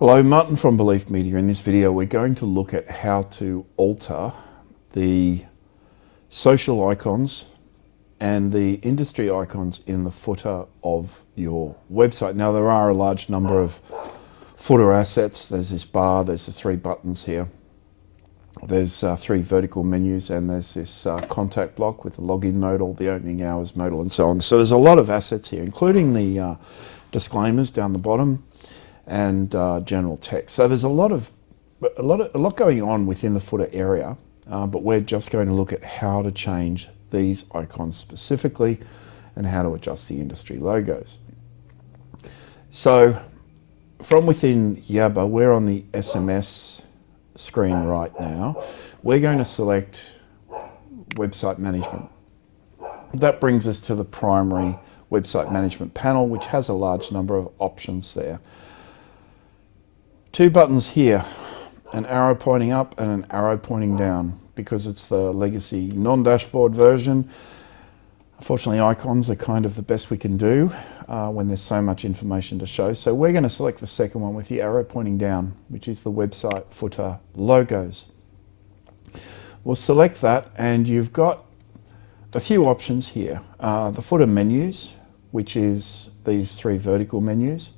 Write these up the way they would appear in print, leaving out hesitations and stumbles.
Hello, Martin from Belief Media. In this video, we're going to look at how to alter the social icons and the industry icons in the footer of your website. Now, there are a large number of footer assets. There's this bar, there's the three buttons here. There's three vertical menus, and there's this contact block with the login modal, the opening hours modal, and so on. So there's a lot of assets here, including the disclaimers down the bottom and general text. So there's a lot going on within the footer area, but we're just going to look at how to change these icons specifically and how to adjust the industry logos. So from within Yabber, we're on the SMS screen right now. We're going to select website management. That brings us to the primary website management panel, which has a large number of options there. Two buttons here, an arrow pointing up and an arrow pointing down, because it's the legacy non-dashboard version. Unfortunately, icons are kind of the best we can do when there's so much information to show. So we're going to select the second one with the arrow pointing down, which is the website footer logos. We'll select that, and you've got a few options here. The footer menus, which is these three vertical menus.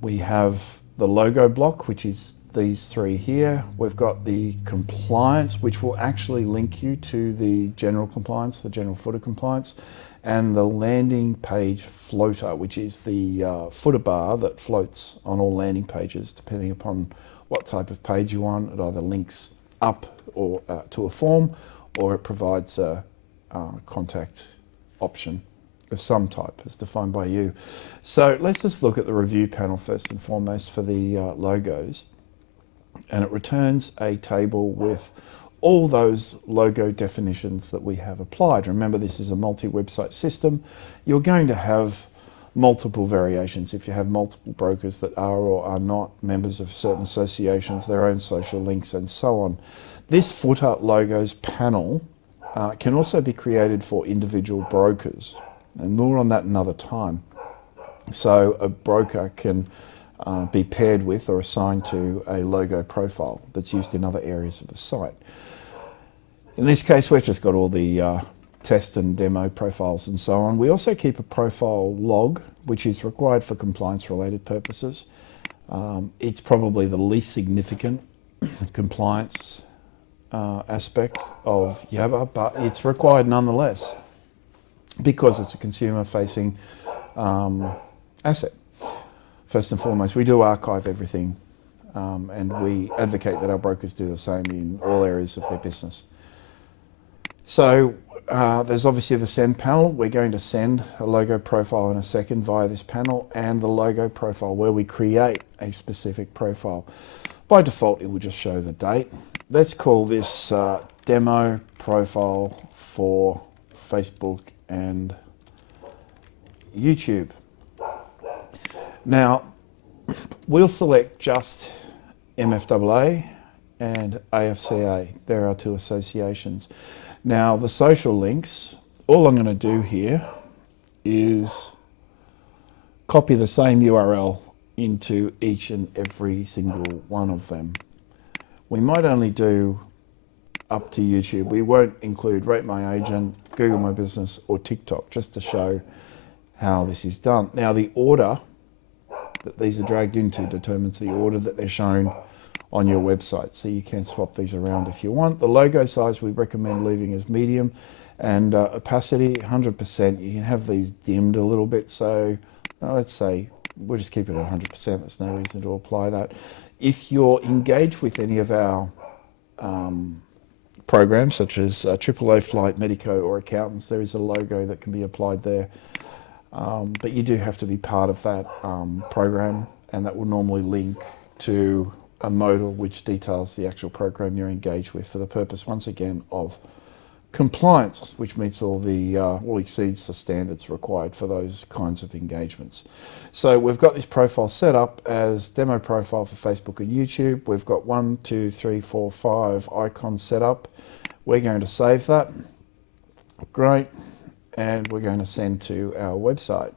We have the logo block, which is these three here. We've got the compliance, which will actually link you to the general compliance, the general footer compliance, and the landing page floater, which is the footer bar that floats on all landing pages, depending upon what type of page you want. It either links up or to a form, or it provides a contact option of some type as defined by you. So let's just look at the review panel first and foremost for the logos, and it returns a table with all those logo definitions that we have applied. Remember, this is a multi-website system. You're going to have multiple variations if you have multiple brokers that are or are not members of certain associations, their own social links, and so on. This footer logos panel can also be created for individual brokers, and more on that another time. So a broker can be paired with or assigned to a logo profile that's used in other areas of the site. In this case, we've just got all the test and demo profiles and so on. We also keep a profile log, which is required for compliance-related purposes. It's probably the least significant compliance aspect of Yabber, but it's required nonetheless, because it's a consumer-facing asset. First and foremost, we do archive everything, and we advocate that our brokers do the same in all areas of their business. So there's obviously the send panel. We're going to send a logo profile in a second via this panel, and the logo profile, where we create a specific profile. By default, it will just show the date. Let's call this demo profile for Facebook and YouTube. Now, we'll select just MFAA and AFCA. There are two associations. Now, the social links, all I'm going to do here is copy the same URL into each and every single one of them. We might only do up to YouTube. We won't include Rate My Agent, Google My Business, or TikTok, just to show how this is done. Now, the order that these are dragged into determines the order that they're shown on your website, so you can swap these around if you want. The logo size we recommend leaving as medium, and opacity 100%. You can have these dimmed a little bit, so let's say we'll just keep it at 100%. There's no reason to apply that. If you're engaged with any of our programs, such as AAA Flight, Medico, or Accountants, there is a logo that can be applied there. But you do have to be part of that program, and that will normally link to a modal which details the actual program you're engaged with, for the purpose, once again, of compliance, which meets all the exceeds the standards required for those kinds of engagements. So we've got this profile set up as demo profile for Facebook and YouTube. We've got 1, 2, 3, 4, 5 icons set up. We're going to save that. Great. And we're going to send to our website.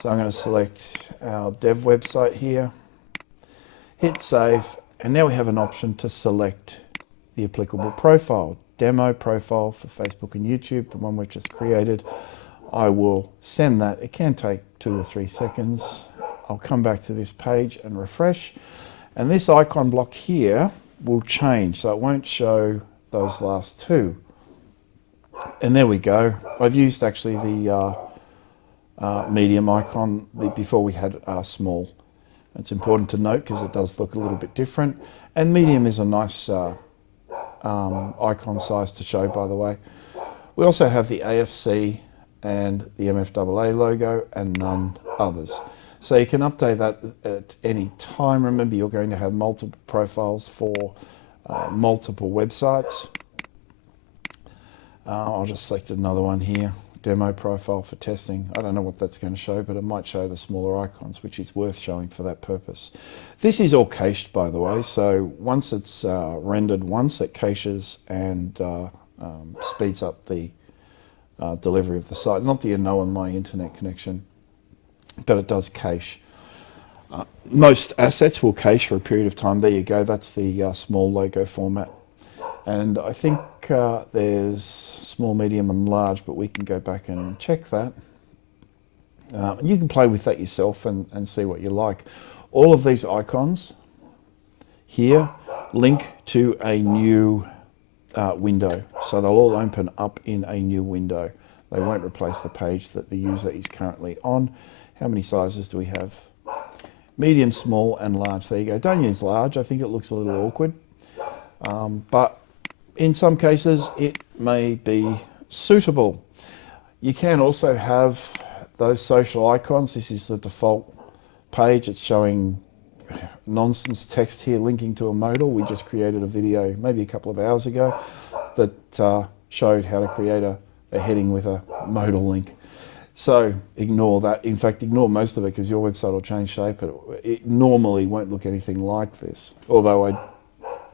So I'm going to select our dev website here. hit save, and now we have an option to select the applicable profile. Demo profile for Facebook and YouTube, the one we've just created. I will send that. It can take 2 or 3 seconds. I'll come back to this page and refresh. And this icon block here will change, so it won't show those last two. And there we go. I've used actually the medium icon before we had small. It's important to note because it does look a little bit different. And medium is a nice icon size to show, by the way. We also have the AFC and the MFAA logo and none others. So you can update that at any time. Remember, you're going to have multiple profiles for multiple websites. I'll just select another one here, demo profile for testing. I don't know what that's going to show, but it might show the smaller icons, which is worth showing for that purpose. This is all cached, by the way, so once it's rendered once, it caches and speeds up the delivery of the site. Not that you know on my internet connection, but it does cache. Most assets will cache for a period of time. There you go, that's the small logo format. And I think there's small, medium and large, but we can go back and check that. You can play with that yourself and see what you like. All of these icons here link to a new window. So they'll all open up in a new window. They won't replace the page that the user is currently on. How many sizes do we have? Medium, small and large. There you go. Don't use large. I think it looks a little awkward. But in some cases, it may be suitable. You can also have those social icons. This is the default page. It's showing nonsense text here linking to a modal. We just created a video maybe a couple of hours ago that showed how to create a heading with a modal link. So ignore that. In fact, ignore most of it because your website will change shape. It normally won't look anything like this, although I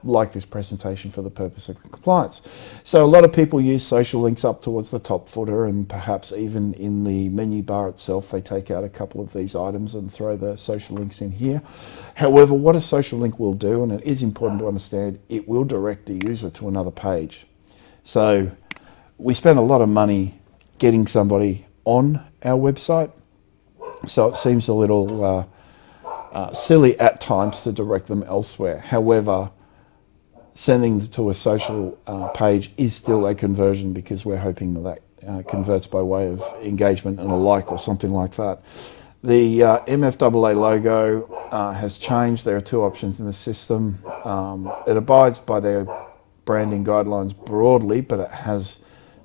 like this presentation for the purpose of compliance. So a lot of people use social links up towards the top footer, and perhaps even in the menu bar itself, they take out a couple of these items and throw the social links in here. However, what a social link will do, and it is important to understand, it will direct a user to another page. So we spend a lot of money getting somebody on our website, so it seems a little silly at times to direct them elsewhere. However, sending them to a social page is still a conversion because we're hoping that converts by way of engagement and a like or something like that. The MFAA logo has changed. There are two options in the system. It abides by their branding guidelines broadly, but it has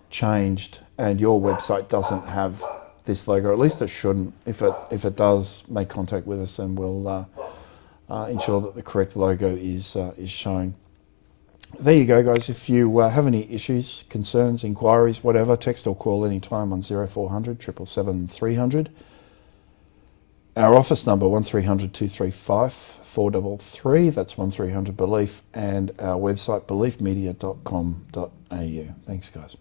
changed, and your website doesn't have this logo. At least it shouldn't. If it does, make contact with us and we'll ensure that the correct logo is shown. There you go, guys. If you have any issues, concerns, inquiries, whatever, text or call anytime on 0400 777 300. Our office number 1300 235 433. That's 1300 Belief, and our website beliefmedia.com.au. Thanks, guys.